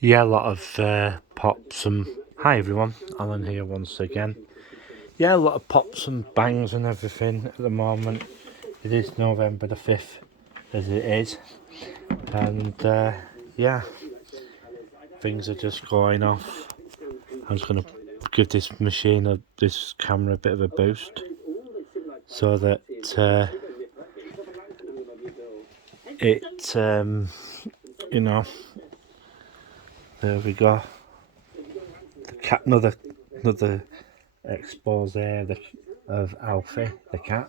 Yeah, a lot of pops and... Hi everyone, Alan here once again. Yeah, a lot of pops and bangs and everything at the moment. It is November the 5th, as it is. And yeah, things are just going off. I'm just going to give this camera a bit of a boost. So that you know, there we go. The cat, another expose of Alfie, the cat.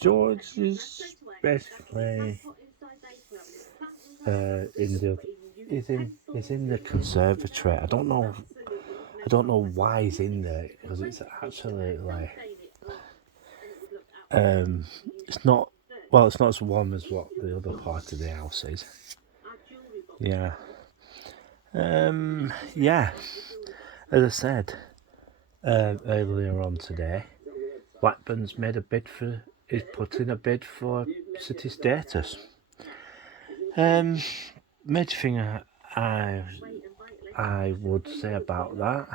George is basically in the he's in the conservatory. I don't know why he's in there because it's actually like it's not it's not as warm as what the other part of the house is. Yeah. Yeah. As I said earlier on today, Blackburn's is putting a bid for city status. Major thing I would say about that,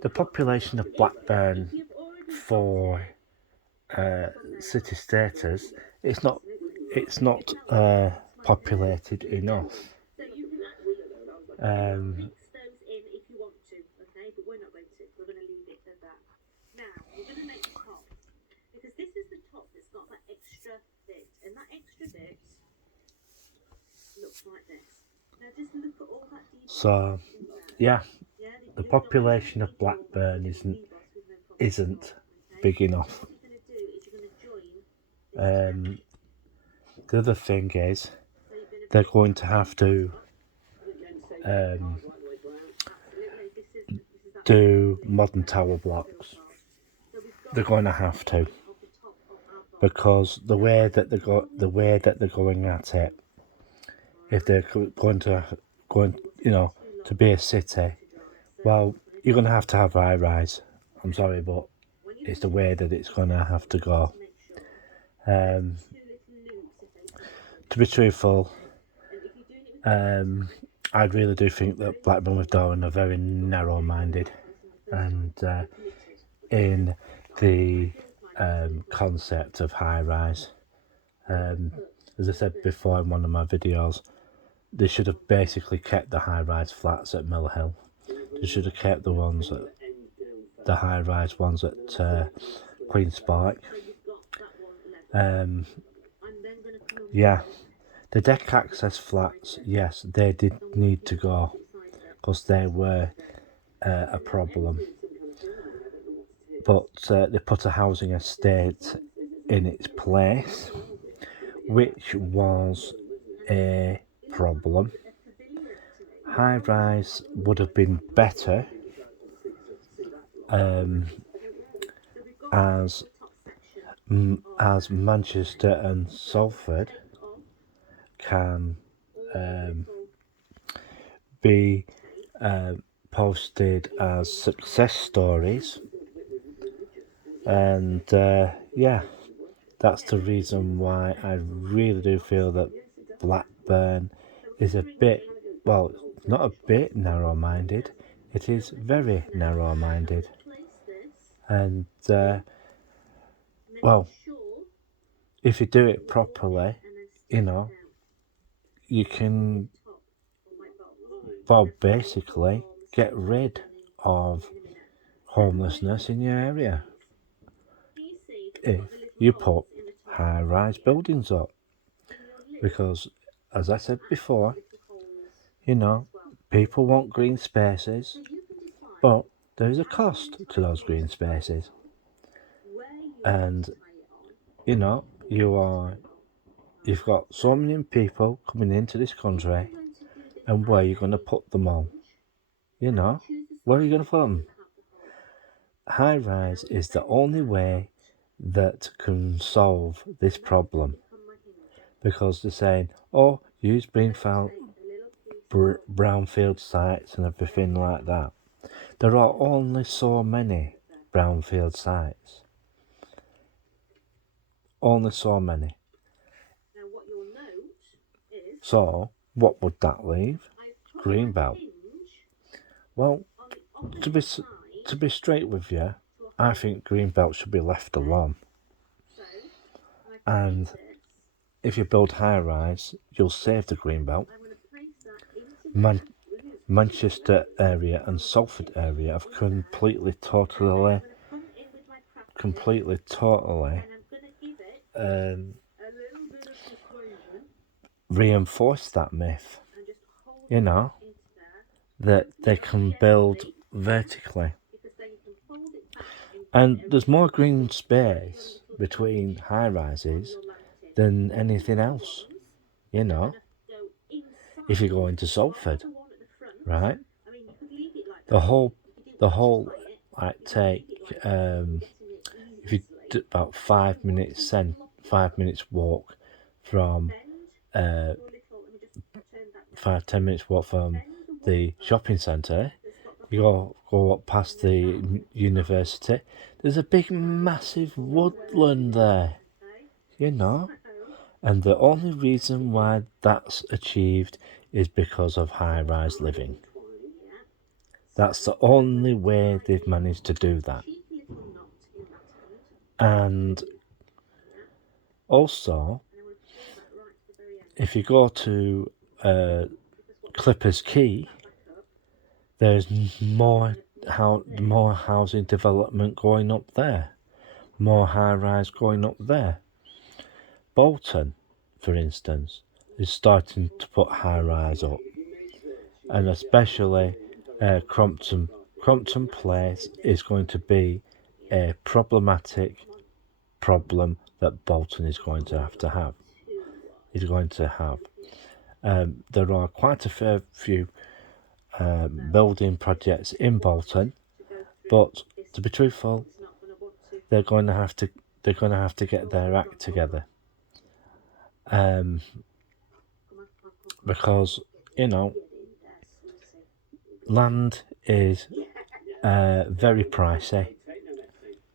the population of Blackburn for city status, it's not populated enough. So, yeah, the population of Blackburn isn't big enough. The other thing is they're going to have to do modern tower blocks. They're going to have to, because the way that they're going at it, if they're going to be a city, well, you're going to have high rise. I'm sorry, but it's the way that it's going to have to go. To be truthful, I really do think that Blackburn with Darwin are very narrow-minded, and in the concept of high rise. As I said before in one of my videos, they should have basically kept the high rise flats at Mill Hill. They should have kept the high rise ones at Queen's Park. Yeah, the deck access flats, yes, they did need to go because they were a problem. But they put a housing estate in its place, which was a problem. High rise would have been better, as Manchester and Salford can be posted as success stories, and yeah, that's the reason why I really do feel that Blackburn is a bit, well, not a bit narrow-minded, it is very narrow-minded. And well, if you do it properly, you can, well, basically get rid of homelessness in your area if you put high-rise buildings up. Because, as I said before, people want green spaces, but there is a cost to those green spaces. And, you've got so many people coming into this country, and where are you going to put them all? Where are you going to put them? High rise is the only way that can solve this problem, because they're saying, oh, use brownfield sites and everything like that. There are only so many brownfield sites. Only so many. So what would that leave? Greenbelt. Well, to be straight with you, I think Greenbelt should be left alone. And if you build high-rise, you'll save the Greenbelt. Manchester area and Salford area have totally reinforced that myth, you know, that they can build vertically. And there's more green space between high-rises than anything else, you know. If you go into Salford, right, the whole like take if you do about 5 minutes 5 minutes walk from 5-10 minutes walk from the shopping centre, you go up past the university, there's a big massive woodland there, you know. And the only reason why that's achieved is because of high-rise living. That's the only way they've managed to do that. And also, if you go to Clippers Quay, there's more housing development going up there, more high-rise going up there. Bolton, for instance, is starting to put high-rise up, and especially Crompton Place is going to be a problematic problem that Bolton is going to have. There are quite a fair few building projects in Bolton, but to be truthful, they're going to have to get their act together. Because, you know, land is very pricey,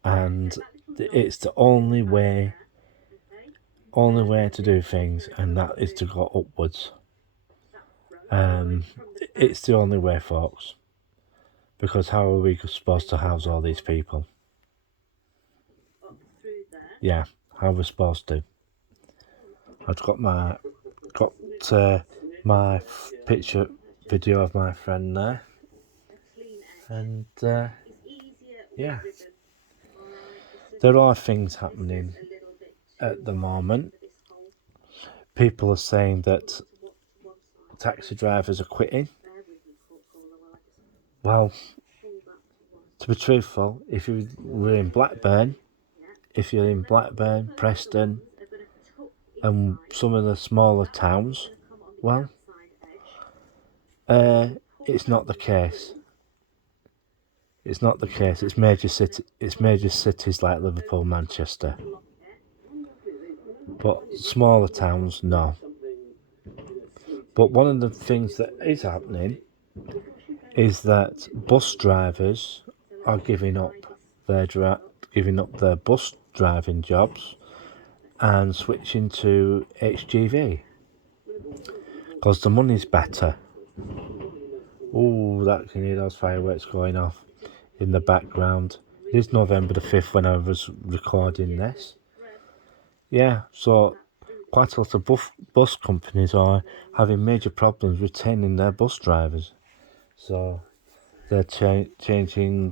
and it's the only way to do things, and that is to go upwards. It's the only way, folks, because how are we supposed to house all these people? Yeah, how are we supposed to? I've got my picture video of my friend there, and yeah, there are things happening at the moment. People are saying that taxi drivers are quitting. Well, to be truthful, if you were in Blackburn, Preston, and some of the smaller towns, well, it's not the case. It's not the case. It's major cities like Liverpool, Manchester. But smaller towns, no. But one of the things that is happening is that bus drivers are giving up their bus driving jobs and switching to HGV because the money's better. Oh, that can hear those fireworks going off in the background. It is November the 5th when I was recording this. Yeah, so quite a lot of bus companies are having major problems retaining their bus drivers. So they're changing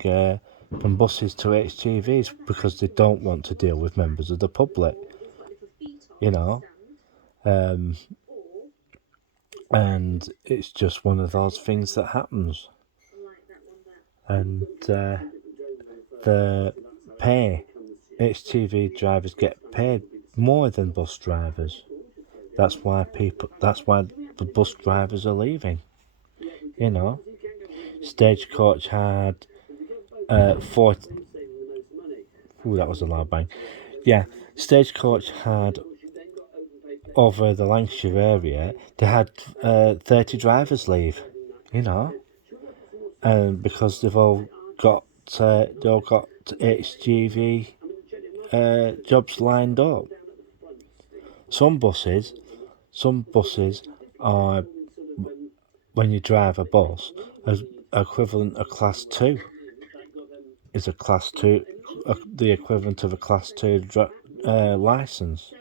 from buses to HGVs because they don't want to deal with members of the public, you know. And it's just one of those things that happens. And the pay, HGV drivers get paid more than bus drivers. That's why the bus drivers are leaving. You know, Stagecoach had 40. Ooh, that was a loud bang. Yeah, Stagecoach had over the Lancashire area. They had 30 drivers leave. You know, and because they've all got HGV jobs lined up. Some buses are when you drive a bus, as equivalent of class 2 is a class 2, the equivalent of a class 2 license.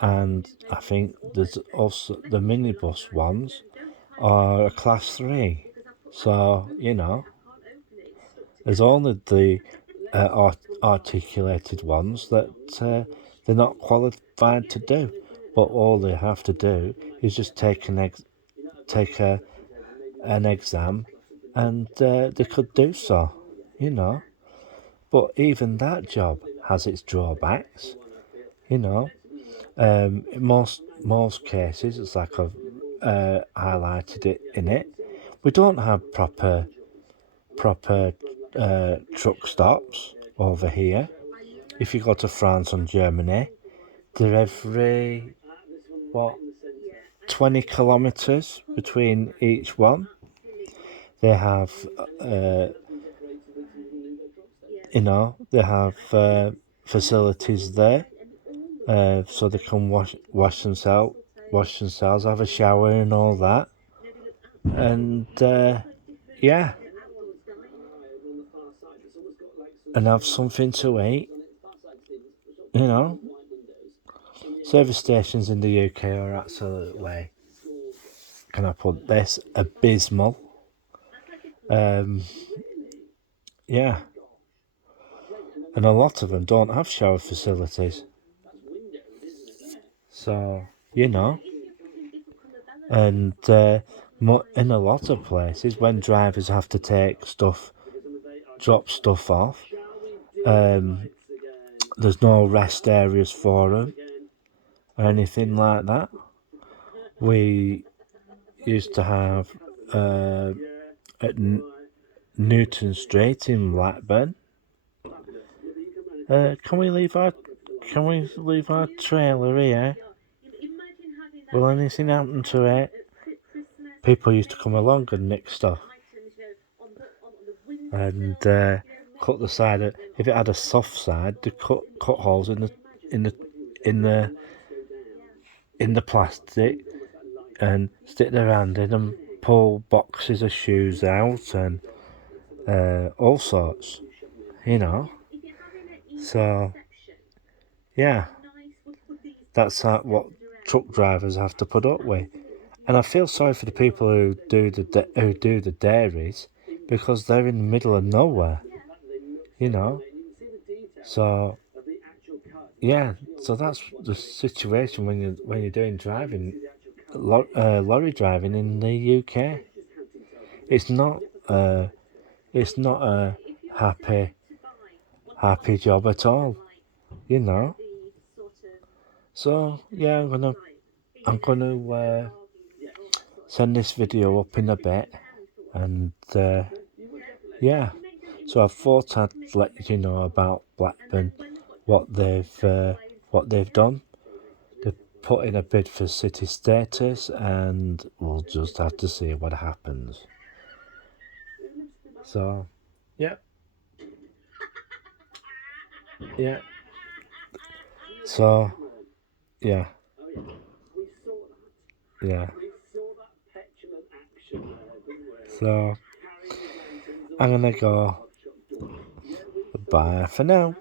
And I think there's also the minibus ones are a class 3. So, you know, there's only the articulated ones that they're not qualified to do. But all they have to do is just take an exam, and they could do so, you know. But even that job has its drawbacks, you know. In most cases, it's like I've highlighted it in it. We don't have proper truck stops over here. If you go to France and Germany, they're every 20 kilometers between each one. They have facilities there, so they can wash themselves, have a shower and all that, and and have something to eat. You know, service stations in the UK are absolutely, can I put this, abysmal. Yeah. And a lot of them don't have shower facilities. So, you know. And in a lot of places, when drivers have to drop stuff off, there's no rest areas for them or anything like that. We used to have at Newton Street in Blackburn. Can we leave our trailer here? Will anything happen to it? People used to come along and nick stuff, and cut the side. If it had a soft side, they cut holes in the plastic and stick their hand in and pull boxes of shoes out and all sorts, you know. So, yeah, that's what truck drivers have to put up with. And I feel sorry for the people who do the dairies, because they're in the middle of nowhere, you know. So, yeah, so that's the situation when you're doing lorry driving in the UK. It's not a happy job at all, you know. So yeah, I'm gonna send this video up in a bit, and yeah. So I thought I'd let you know about Blackburn, what they've done. They've put in a bid for city status, and we'll just have to see what happens. So, yeah. So, yeah. So, I'm gonna go. Bye for now.